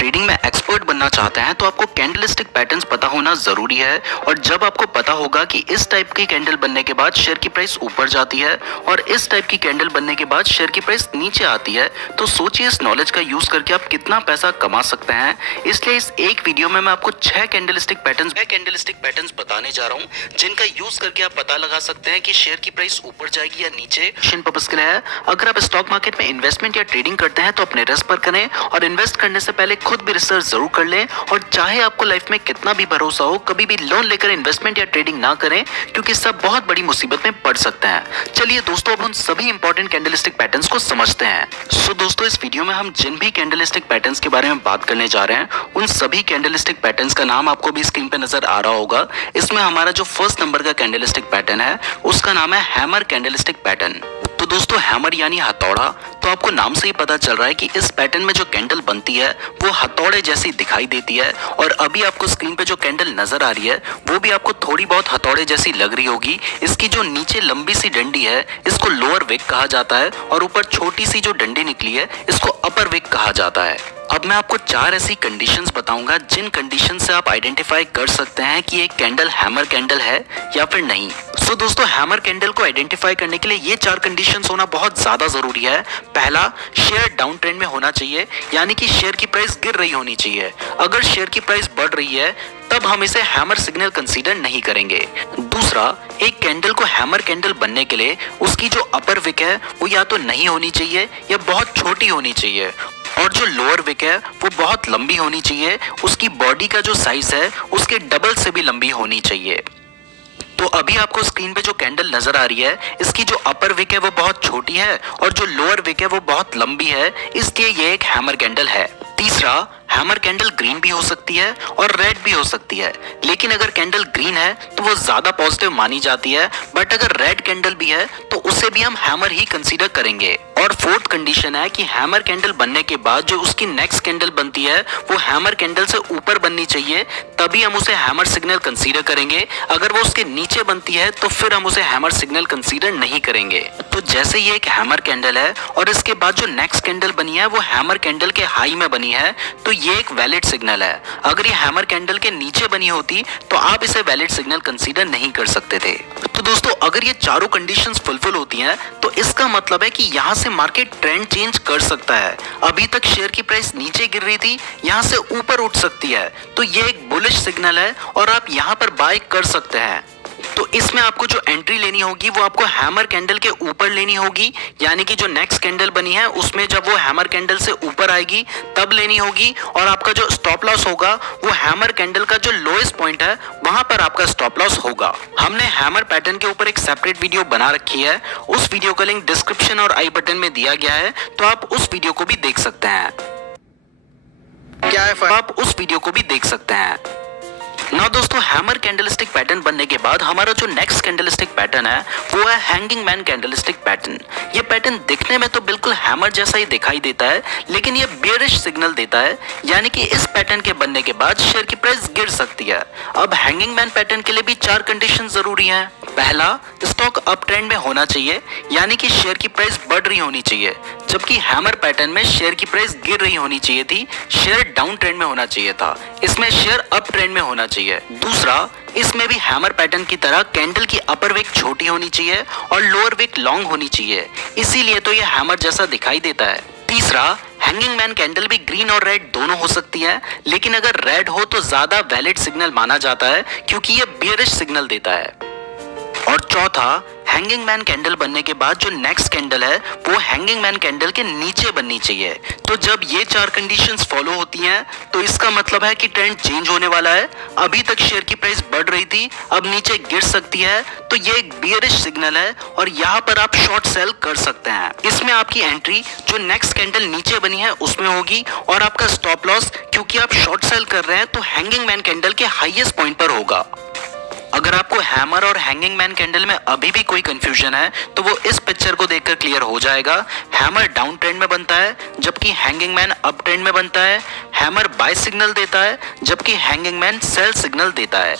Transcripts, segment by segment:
Trading में expert बनना चाहते हैं तो आपको कैंडलस्टिक पैटर्न्स पता होना जरूरी है। और जब आपको पता होगा कि इस टाइप की कैंडल बनने के बाद शेयर की प्राइस ऊपर जाती है और इस टाइप की कैंडल बनने के बाद शेयर की प्राइस नीचे आती है, तो सोचिए इस नॉलेज का यूज करके आप कितना पैसा कमा सकते हैं। इसलिए इस एक वीडियो में मैं आपको 6 कैंडलस्टिक पैटर्न्स बताने जा रहा हूँ, जिनका यूज करके आप पता लगा सकते हैं कि शेयर की प्राइस ऊपर जाएगी या नीचे। पर्पस के लिए है। अगर आप स्टॉक मार्केट में इन्वेस्टमेंट या ट्रेडिंग करते हैं तो अपने रिस्क पर करें और इन्वेस्ट करने से पहले खुद भी रिसर्च जरूर कर लें। और चाहे आपको लाइफ में कितना भी भरोसा हो, कभी भी लोन लेकर इन्वेस्टमेंट या ट्रेडिंग ना करें, क्योंकि सब बहुत बड़ी मुसीबत में पड़ सकते हैं। चलिए दोस्तों, अब उन सभी इंपॉर्टेंट कैंडलस्टिक पैटर्न्स को समझते हैं। सो दोस्तों, इस वीडियो में हम जिन भी कैंडलस्टिक पैटर्न्स के बारे में बात करने जा रहे हैं, उन सभी कैंडलस्टिक पैटर्न्स का नाम आपको भी स्क्रीन पे नजर आ रहा होगा। इसमें हमारा जो फर्स्ट नंबर का कैंडलस्टिक पैटर्न है, उसका नाम है हैमर कैंडलस्टिक पैटर्न। तो दोस्तों, हैमर यानी हथौड़ा, तो आपको नाम से ही पता चल रहा है कि इस पैटर्न में जो कैंडल बनती है वो हथौड़े जैसी दिखाई देती है। और अभी आपको स्क्रीन पे जो कैंडल नजर आ रही है वो भी आपको थोड़ी बहुत हथौड़े जैसी लग रही होगी। इसकी जो नीचे लंबी सी डंडी है इसको लोअर विक कहा जाता है और ऊपर छोटी सी जो डंडी निकली है इसको अपर विक कहा जाता है। अब मैं आपको 4 ऐसी कंडीशंस बताऊंगा जिन कंडीशन से आप आइडेंटिफाई कर सकते हैं कि एक कैंडल हैमर कैंडल है या फिर नहीं। सो दोस्तों, हैमर कैंडल को आइडेंटिफाई करने के लिए ये 4 कंडीशंस होना बहुत ज्यादा जरूरी है। पहला, शेयर डाउन ट्रेंड में होना चाहिए, यानी कि शेयर की प्राइस गिर रही होनी चाहिए। अगर शेयर की प्राइस बढ़ रही है तब हम इसे हैमर सिग्नल कंसीडर नहीं करेंगे। दूसरा, एक कैंडल को हैमर कैंडल बनने के लिए उसकी जो अपर विक है वो या तो नहीं होनी चाहिए या बहुत छोटी होनी चाहिए, और जो लोअर विक है वो बहुत लंबी होनी चाहिए। उसकी बॉडी का जो साइज है उसके डबल से भी लंबी होनी चाहिए। तो अभी आपको स्क्रीन पे जो कैंडल नजर आ रही है, इसकी जो अपर विक है वो बहुत छोटी है और जो लोअर विक है वो बहुत लंबी है, इसलिए ये एक हैमर कैंडल है। तीसरा, हैमर कैंडल ग्रीन भी हो सकती है और रेड भी हो सकती है, लेकिन अगर कैंडल ग्रीन है तो वो ज्यादा पॉजिटिव मानी जाती है, बट अगर रेड कैंडल भी है तो उसे भी हम हैमर ही कंसीडर करेंगे। और फोर्थ कंडीशन है कि हैमर कैंडल बनने के बाद जो उसकी नेक्स्ट कैंडल बनती है वो हैमर कैंडल से ऊपर बननी चाहिए, तभी हम उसे हैमर सिग्नल कंसीडर करेंगे। अगर वो उसके नीचे बनती है तो फिर हम उसे हैमर सिग्नल कंसीडर नहीं करेंगे। तो जैसे ये एक हैमर कैंडल है और इसके बाद जो नेक्स्ट कैंडल बनी है वो हैमर कैंडल के हाई में बनी है, तो ये एक वैलिड सिग्नल है। अगर ये हैमर कैंडल के नीचे बनी होती तो आप इसे वैलिड सिग्नल कंसीडर नहीं कर सकते थे। तो दोस्तों, अगर ये चारों कंडीशंस फुलफिल होती हैं तो इसका मतलब है कि यहाँ से मार्केट ट्रेंड चेंज कर सकता है। अभी तक शेयर की प्राइस नीचे गिर रही थी, यहाँ से ऊपर उठ सकती है, तो ये एक बुलिश सिग्नल है और आप यहाँ पर बाय कर सकते हैं। तो इसमें आपको जो एंट्री लेनी होगी वो आपको हैमर कैंडल के ऊपर लेनी होगी, यानी कि जो नेक्स्ट कैंडल बनी है उसमें जब वो हैमर कैंडल से ऊपर आएगी तब लेनी होगी। और आपका जो स्टॉप लॉस होगा वो हैमर कैंडल का जो लोएस्ट पॉइंट है वहां पर आपका स्टॉप लॉस होगा। हमने हैमर पैटर्न के ऊपर एक सेपरेट वीडियो बना रखी है, उस वीडियो का लिंक डिस्क्रिप्शन और आई बटन में दिया गया है, तो आप उस वीडियो को भी देख सकते हैं। क्या है, आप उस वीडियो को भी देख सकते हैं ना। दोस्तों, हैमर कैंडलस्टिक पैटर्न बनने के बाद हमारा जो नेक्स्ट कैंडलस्टिक पैटर्न है वो है हैंगिंग मैन कैंडलस्टिक पैटर्न। ये पैटर्न दिखने में तो बिल्कुल हैमर जैसा ही दिखाई देता है, लेकिन ये बेयरिश सिग्नल देता है, यानी कि इस पैटर्न के बनने के बाद शेयर की प्राइस गिर सकती है। अब हैंगिंग मैन पैटर्न के लिए भी 4 कंडीशन जरूरी हैं। पहला, स्टॉक अप ट्रेंड में होना चाहिए, यानी कि शेयर की प्राइस बढ़ रही होनी चाहिए, जबकि हैमर पैटर्न में शेयर की प्राइस गिर रही होनी चाहिए थी, शेयर डाउन ट्रेंड में होना चाहिए था। इसमें शेयर अप ट्रेंड में होना चाहिए। दूसरा, इसमें भी हैमर पैटर्न की तरह कैंडल की अपर विक छोटी होनी चाहिए और लोअर विक लॉन्ग होनी चाहिए, इसीलिए तो ये हैमर जैसा दिखाई देता है। तीसरा, हैंगिंग मैन कैंडल भी ग्रीन और रेड दोनों हो सकती है, लेकिन अगर रेड हो तो ज्यादा वैलिड सिग्नल माना जाता है क्योंकि ये बियरिश सिग्नल देता है। और चौथा, हैंगिंग मैन कैंडल बनने के बाद जो नेक्स्ट कैंडल है वो हैंगिंग मैन कैंडल के नीचे बननी चाहिए। तो जब ये 4 कंडीशंस फॉलो होती हैं तो इसका मतलब है कि ट्रेंड चेंज होने वाला है। अभी तक शेयर की प्राइस बढ़ रही थी, अब नीचे गिर सकती है, तो ये एक बियरिश सिग्नल है और यहाँ पर आप शॉर्ट सेल कर सकते हैं। इसमें आपकी एंट्री जो नेक्स्ट कैंडल नीचे बनी है उसमें होगी और आपका स्टॉप लॉस, क्योंकि आप शॉर्ट सेल कर रहे हैं, तो हैंगिंग मैन कैंडल के हाईएस्ट पॉइंट पर होगा। अगर आपको हैमर और हैंगिंग मैन कैंडल में अभी भी कोई कंफ्यूजन है तो वो इस पिक्चर को देखकर क्लियर हो जाएगा। हैमर डाउन ट्रेंड में बनता है जबकि हैंगिंग मैन अप ट्रेंड में बनता है। हैमर बाय सिग्नल देता है जबकि हैंगिंग मैन सेल सिग्नल देता है।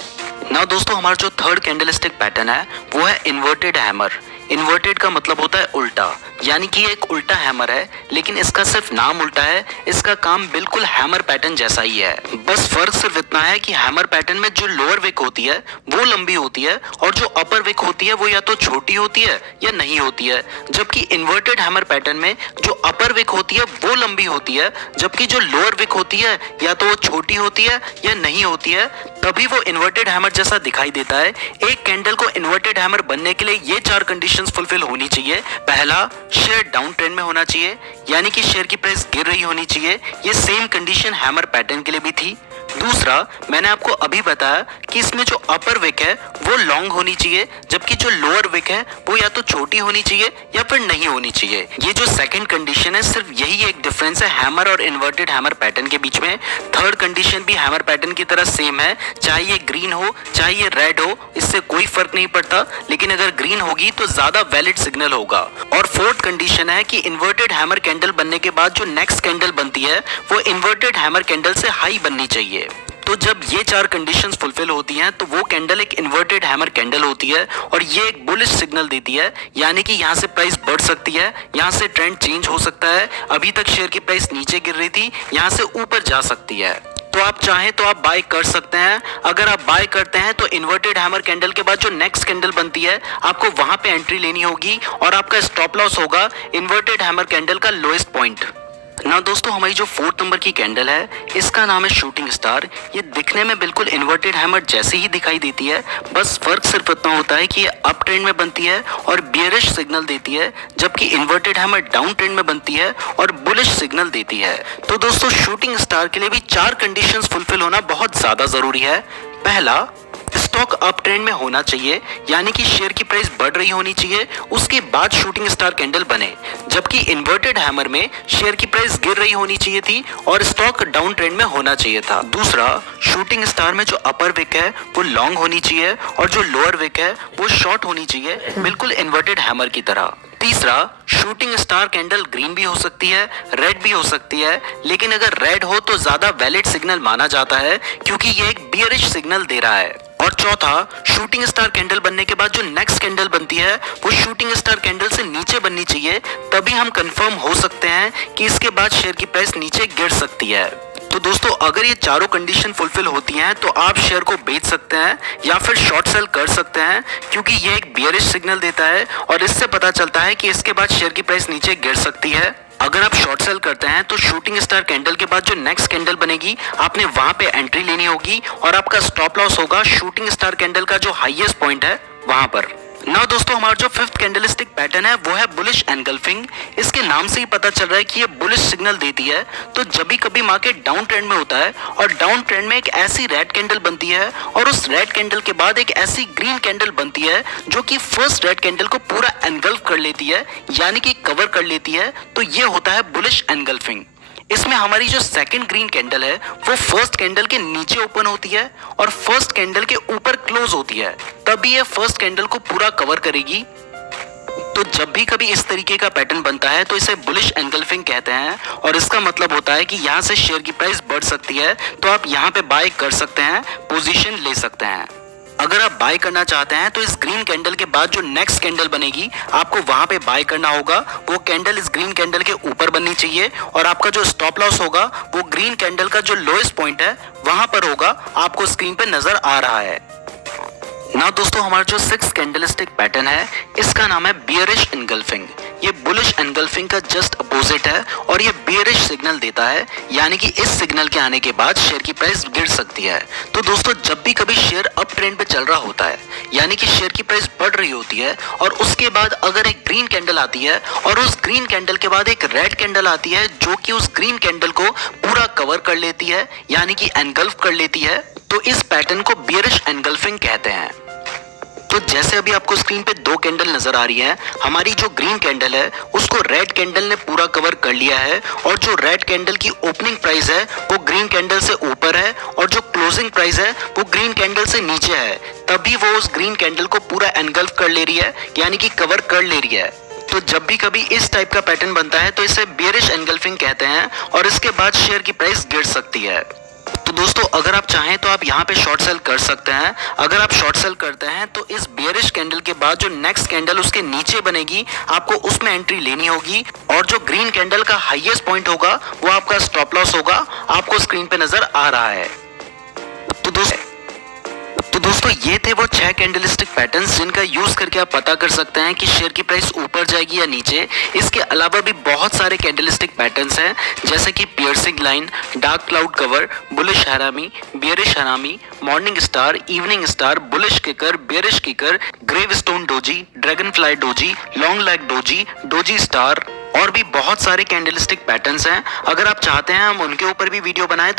ना दोस्तों, हमारा जो थर्ड कैंडलस्टिक पैटर्न है वो है इन्वर्टेड हैमर। इन्वर्टेड का मतलब होता है उल्टा, यानी कि ये एक उल्टा हैमर है, लेकिन इसका सिर्फ नाम उल्टा है, इसका काम बिल्कुल हैमर पैटर्न जैसा ही है। बस फर्क सिर्फ इतना है कि हैमर पैटर्न में जो लोअर विक होती है वो लंबी होती है और जो अपर विक होती है वो या तो छोटी होती है या नहीं होती है, जबकि इन्वर्टेड हैमर पैटर्न में जो अपर विक होती है वो लंबी होती है, जबकि जो लोअर विक होती है या तो वो छोटी होती है या नहीं होती है, तभी वो इन्वर्टेड हैमर जैसा दिखाई देता है। एक कैंडल को इन्वर्टेड हैमर बनने के लिए ये 4 कंडीशंस फुलफिल होनी चाहिए। पहला, शेयर डाउन ट्रेंड में होना चाहिए, यानी कि शेयर की प्राइस गिर रही होनी चाहिए। ये सेम कंडीशन हैमर पैटर्न के लिए भी थी। दूसरा, मैंने आपको अभी बताया कि इसमें जो अपर विक है वो लॉन्ग होनी चाहिए, जबकि जो लोअर विक है वो या तो छोटी होनी चाहिए या फिर नहीं होनी चाहिए। ये जो सेकंड कंडीशन है, सिर्फ यही एक डिफरेंस है हैमर और इन्वर्टेड हैमर पैटर्न के बीच में। थर्ड कंडीशन भी हैमर पैटर्न की तरह सेम है, चाहे ये ग्रीन हो चाहे ये रेड हो, इससे कोई फर्क नहीं पड़ता, लेकिन अगर ग्रीन होगी तो ज्यादा वैलिड सिग्नल होगा। और फोर्थ कंडीशन है कि इन्वर्टेड हैमर कैंडल बनने के बाद जो नेक्स्ट कैंडल बनती है वो इन्वर्टेड हैमर कैंडल से हाई बननी चाहिए। तो जब ये 4 कंडीशंस फुलफिल होती हैं तो वो कैंडल एक इन्वर्टेड हैमर कैंडल होती है और ये एक बुलिश सिग्नल देती है, यानी कि यहाँ से प्राइस बढ़ सकती है, यहाँ से ट्रेंड चेंज हो सकता है। अभी तक शेयर की प्राइस नीचे गिर रही थी, यहाँ से ऊपर जा सकती है। तो आप चाहें तो आप बाय कर सकते हैं। अगर आप बाय करते हैं तो इन्वर्टेड हैमर कैंडल के बाद जो नेक्स्ट कैंडल बनती है आपको वहां पे एंट्री लेनी होगी और आपका स्टॉप लॉस होगा इन्वर्टेड हैमर कैंडल का लोएस्ट पॉइंट। ना दोस्तों, हमारी जो 4th नंबर की कैंडल है इसका नाम है शूटिंग स्टार। ये दिखने में बिल्कुल इन्वर्टेड हैमर जैसे ही दिखाई देती है, बस फर्क सिर्फ इतना होता है कि ये अप ट्रेंड में बनती है और बियरिश सिग्नल देती है, जबकि इन्वर्टेड हैमर डाउन ट्रेंड में बनती है और बुलिश सिग्नल देती है। तो दोस्तों, शूटिंग स्टार के लिए भी 4 कंडीशंस फुलफिल होना बहुत ज्यादा जरूरी है। पहला, स्टॉक अप ट्रेंड में होना चाहिए, यानी कि शेयर की प्राइस बढ़ रही होनी चाहिए, उसके बाद शूटिंग स्टार कैंडल बने, जबकि इन्वर्टेड हैमर में शेयर की प्राइस गिर रही होनी चाहिए थी और स्टॉक डाउन ट्रेंड में होना चाहिए था। दूसरा, शूटिंग स्टार में जो अपर विक है वो लॉन्ग होनी चाहिए और जो लोअर विक है वो शॉर्ट होनी चाहिए, बिल्कुल इन्वर्टेड हैमर की तरह। तीसरा, शूटिंग स्टार कैंडल ग्रीन भी हो सकती है, रेड भी हो सकती है, लेकिन अगर रेड हो तो ज्यादा वैलिड सिग्नल माना जाता है क्योंकि ये एक बियरिश सिग्नल दे रहा है। और चौथा, शूटिंग स्टार कैंडल बनने के बाद जो नेक्स्ट कैंडल बनती है वो शूटिंग स्टार कैंडल से नीचे बननी चाहिए, तभी हम कंफर्म हो सकते हैं कि इसके बाद शेयर की प्राइस नीचे गिर सकती है। तो दोस्तों, अगर ये चारों कंडीशन फुलफिल होती हैं तो आप शेयर को बेच सकते हैं या फिर शॉर्ट सेल कर सकते हैं, क्योंकि ये एक बियरिश सिग्नल देता है और इससे पता चलता है कि इसके बाद शेयर की प्राइस नीचे गिर सकती है। अगर आप शॉर्ट सेल करते हैं तो शूटिंग स्टार कैंडल के बाद जो नेक्स्ट कैंडल बनेगी आपने वहां पे एंट्री लेनी होगी और आपका स्टॉप लॉस होगा शूटिंग स्टार कैंडल का जो हाईएस्ट पॉइंट है वहां पर। ना दोस्तों, हमारा जो 5th कैंडलस्टिक पैटर्न है वो है बुलिश एनगल्फिंग। इसके नाम से ही पता चल रहा है कि ये बुलिश सिग्नल देती है। तो जब भी कभी मार्केट डाउन ट्रेंड में होता है और डाउन ट्रेंड में एक ऐसी रेड कैंडल बनती है और उस रेड कैंडल के बाद एक ऐसी ग्रीन कैंडल बनती है जो कि फर्स्ट रेड कैंडल को पूरा एनगल्फ कर लेती है, यानी कि कवर कर लेती है, तो ये होता है बुलिश एनगल्फिंग। इसमें हमारी जो सेकंड ग्रीन कैंडल है वो फर्स्ट कैंडल के नीचे ओपन होती है और फर्स्ट कैंडल के ऊपर क्लोज होती है, तभी ये फर्स्ट कैंडल को पूरा कवर करेगी। तो जब भी कभी इस तरीके का पैटर्न बनता है तो इसे बुलिश एनगल्फिंग कहते हैं और इसका मतलब होता है कि यहाँ से शेयर की प्राइस बढ़ सकती है, तो आप यहाँ पे बाय कर सकते हैं, पोजीशन ले सकते हैं। अगर आप बाय करना चाहते हैं तो इस ग्रीन कैंडल के बाद जो नेक्स्ट कैंडल बनेगी आपको वहां पे बाय करना होगा। वो कैंडल इस ग्रीन कैंडल के ऊपर बननी चाहिए और आपका जो स्टॉप लॉस होगा वो ग्रीन कैंडल का जो लोएस्ट पॉइंट है वहां पर होगा, आपको स्क्रीन पे नजर आ रहा है ना। दोस्तों, हमारा जो 6th कैंडलस्टिक पैटर्न है इसका नाम है बियरिश एनगल्फिंग। ये बुलिश एनगल्फिंग का जस्ट अपोजिट है और ये बियरिश सिग्नल देता है, यानी कि इस सिग्नल के आने के बाद शेयर की प्राइस गिर सकती है। तो दोस्तों, जब भी कभी शेयर अप ट्रेंड पे चल रहा होता है, यानी कि शेयर की प्राइस बढ़ रही होती है और उसके बाद अगर एक ग्रीन कैंडल आती है और उस ग्रीन कैंडल के बाद एक रेड कैंडल आती है जो कि उस ग्रीन कैंडल को पूरा कवर कर लेती है, यानी कि एनगल्फ कर लेती है, तो इस पैटर्न को बियरिश एनगल्फिंग कहते हैं। तो जैसे अभी आपको स्क्रीन पे 2 कैंडल नजर आ रही है, हमारी जो ग्रीन कैंडल है उसको रेड कैंडल ने पूरा कवर कर लिया है और जो रेड कैंडल की ओपनिंग प्राइस है वो ग्रीन कैंडल से ऊपर है और जो क्लोजिंग प्राइस है वो ग्रीन कैंडल से नीचे है, तभी वो उस ग्रीन कैंडल को पूरा एनगल्फ कर ले रही है, यानी कि कवर कर ले रही है। तो जब भी कभी इस टाइप का पैटर्न बनता है तो इसे बियरिश एनगल्फिंग कहते हैं और इसके बाद शेयर की प्राइस गिर सकती है। तो दोस्तों अगर आप चाहें तो आप यहाँ पे शॉर्ट सेल कर सकते हैं। अगर आप शॉर्ट सेल करते हैं तो इस बेयरिश कैंडल के बाद जो नेक्स्ट कैंडल उसके नीचे बनेगी आपको उसमें एंट्री लेनी होगी और जो ग्रीन कैंडल का हाईएस्ट पॉइंट होगा वो आपका स्टॉप लॉस होगा, आपको स्क्रीन पे नजर आ रहा है। तो दोस्तों ये थे वो 6 कैंडलस्टिक पैटर्न्स जिनका यूज करके आप पता कर सकते हैं कि शेयर की प्राइस ऊपर जाएगी या नीचे। इसके अलावा भी बहुत सारे कैंडलस्टिक पैटर्न्स हैं जैसे कि piercing line, dark cloud cover, bullish harami, bearish harami, morning star, evening star, bullish kicker, bearish kicker, gravestone doji, dragonfly doji, long leg doji, doji star और भी बहुत सारे कैंडलस्टिक पैटर्न्स हैं। अगर आप चाहते हैं हम उनके ऊपर भी वीडियो बनाएं तो